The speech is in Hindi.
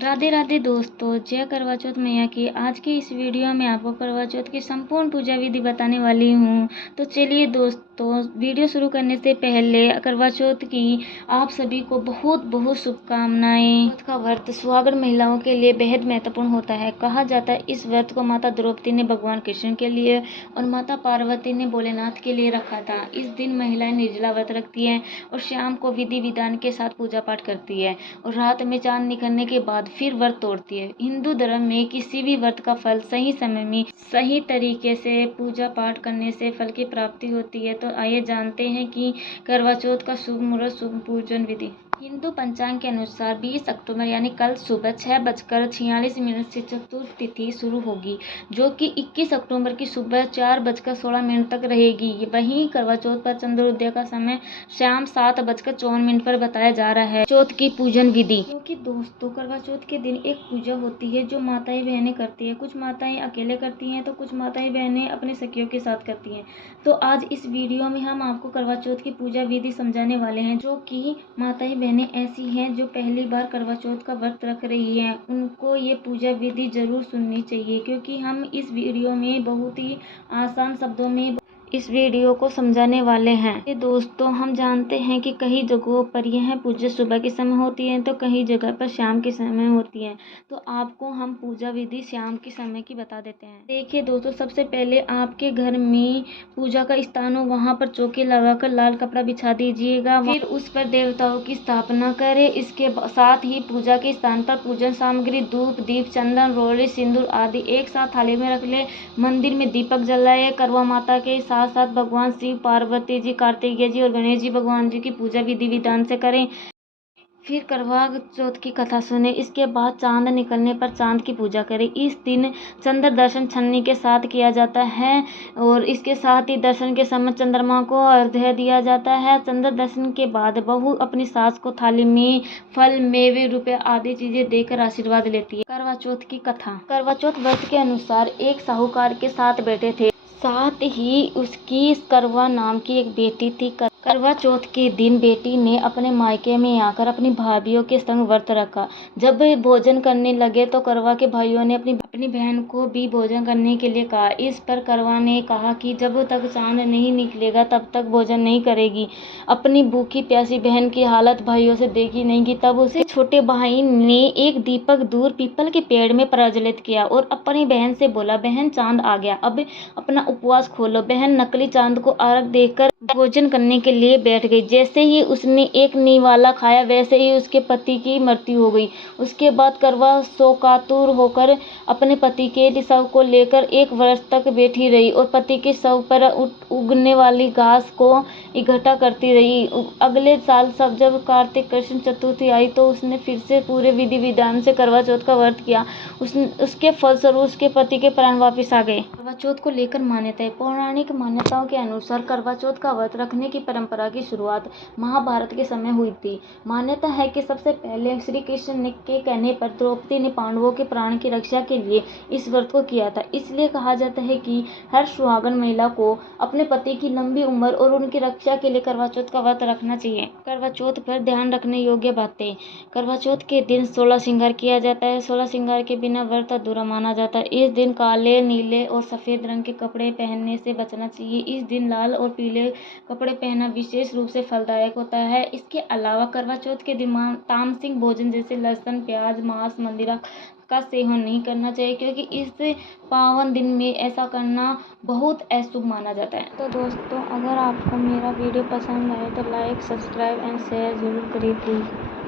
राधे राधे दोस्तों, जय करवा चौथ मैया की। आज की इस वीडियो में आपको करवा चौथ की संपूर्ण पूजा विधि बताने वाली हूँ। तो चलिए दोस्तों, वीडियो शुरू करने से पहले करवा चौथ की आप सभी को बहुत बहुत शुभकामनाएं। चौथ का व्रत सुहागन महिलाओं के लिए बेहद महत्वपूर्ण होता है। कहा जाता है इस व्रत को माता द्रौपदी ने भगवान कृष्ण के लिए और माता पार्वती ने भोलेनाथ के लिए रखा था। इस दिन महिलाएं निर्जला व्रत रखती हैं और शाम को विधि विधान के साथ पूजा पाठ करती है और रात में चांद निकलने के बाद फिर व्रत तोड़ती है। हिंदू धर्म में किसी भी व्रत का फल सही समय में सही तरीके से पूजा पाठ करने से फल की प्राप्ति होती है। तो आइए जानते हैं कि करवा चौथ का शुभ मुहूर्त, शुभ पूजन विधि। हिंदू पंचांग के अनुसार 20 अक्टूबर यानी कल सुबह 6:46 से चतुर्थ तिथि शुरू होगी, जो कि 21 अक्टूबर की सुबह 4:16 तक रहेगी। वहीं करवा चौथ पर चंद्रोदय का समय शाम 7:54 पर बताया जा रहा है। चौथ की पूजन विधि, क्योंकि दोस्तों करवा चौथ के दिन एक पूजा होती है जो माताएं बहनें करती है। कुछ माताएं अकेले करती हैं तो कुछ माताएं बहनें अपने सखियों के साथ करती हैं। तो आज इस वीडियो में हम आपको करवा चौथ की पूजा विधि समझाने वाले हैं। जो कि माताएं बहनें ऐसी हैं जो पहली बार करवा चौथ का व्रत रख रही हैं, उनको ये पूजा विधि जरूर सुननी चाहिए, क्योंकि हम इस वीडियो में बहुत ही आसान शब्दों में इस वीडियो को समझाने वाले हैं। ये दोस्तों, हम जानते हैं कि कई जगहों पर यह पूजा सुबह के समय होती है तो कई जगह पर शाम के समय होती है। तो आपको हम पूजा विधि शाम के समय की बता देते हैं। देखिए दोस्तों, सबसे पहले आपके घर में पूजा का स्थान हो, वहाँ पर चौकी लगाकर लाल कपड़ा बिछा दीजिएगा। फिर उस पर देवताओं की स्थापना करें। इसके साथ ही पूजा के स्थान पर पूजन सामग्री धूप, दीप, चंदन, रोली, सिंदूर आदि एक साथ थाली में रख ले। मंदिर में दीपक जलाए। करवा माता के साथ साथ भगवान शिव, पार्वती जी, कार्तिकेय जी और गणेश जी भगवान जी की पूजा विधि विधान से करें। फिर करवा चौथ की कथा सुने। इसके बाद चांद निकलने पर चांद की पूजा करें। इस दिन चंद्र दर्शन छन्नी के साथ किया जाता है और इसके साथ ही दर्शन के समय चंद्रमा को अर्घ्य दिया जाता है। चंद्र दर्शन के बाद बहू अपनी सास को थाली में फल, मेवे, रुपए आदि चीजें देकर आशीर्वाद लेती है। करवा चौथ की कथा। करवा चौथ व्रत के अनुसार एक साहूकार के साथ बैठे थे, साथ ही उसकी करवा नाम की एक बेटी थी। करवा चौथ के दिन बेटी ने अपने मायके में आकर अपनी भाभीियों के संग व्रत रखा। जब वे भोजन करने लगे तो करवा के भाइयों ने अपनी बहन को भी भोजन करने के लिए कहा। इस पर करवा ने कहा कि जब तक चांद नहीं निकलेगा तब तक भोजन नहीं करेगी। अपनी भूखी प्यासी बहन की हालत भाइयों से देखी नहीं कि तब उसे छोटे भाई ने एक दीपक दूर पीपल के पेड़ में प्रज्वलित किया और अपनी बहन से बोला, बहन चांद आ गया, अब अपना उपवास खोलो। बहन नकली चांद को अर्घ देकर भोजन करने के लिए बैठ गई। जैसे ही उसने एक निवाला खाया वैसे ही उसके पति की मृत्यु हो गई। उसके बाद करवा शोकातुर होकर अपने पति के शव को लेकर 1 वर्ष तक बैठी रही और पति के शव पर उगने वाली घास को इकट्ठा करती रही। अगले साल सब जब कार्तिक कृष्ण चतुर्थी आई तो उसने फिर से पूरे विधि विधान से करवा चौथ का व्रत किया। उसके फलस्वरूप उसके पति के प्राण वापिस आ गए। करवा चौथ को लेकर मान्यताएं। पौराणिक मान्यताओं के अनुसार करवा चौथ का व्रत रखने की परंपरा की शुरुआत महाभारत के समय हुई थी। मान्यता है कि सबसे पहले श्री कृष्ण के कहने पर द्रौपदी ने पांडवों के प्राण की रक्षा के लिए इस व्रत को किया था। इसलिए कहा जाता है कि हर सुहागन महिला को अपने पति की लंबी उम्र और उनकी रक्षा के लिए करवा चौथ का व्रत रखना चाहिए। करवा चौथ पर ध्यान रखने योग्य बातें। करवा चौथ के दिन 16 श्रृंगार किया जाता है। 16 श्रृंगार के बिना व्रत अधूरा माना जाता है। इस दिन काले, नीले और सफेद रंग के कपड़े पहनने से बचना चाहिए। इस दिन लाल और पीले कपड़े पहनना विशेष रूप से फलदायक होता है। इसके अलावा करवा चौथ के दिन तामसिक भोजन जैसे लहसुन, प्याज, मांस, मंदिरा का सेवन नहीं करना चाहिए, क्योंकि इस पावन दिन में ऐसा करना बहुत अशुभ माना जाता है। तो दोस्तों, अगर आपको मेरा वीडियो पसंद आए तो लाइक, सब्सक्राइब एंड शेयर जरूर करिए प्लीज़।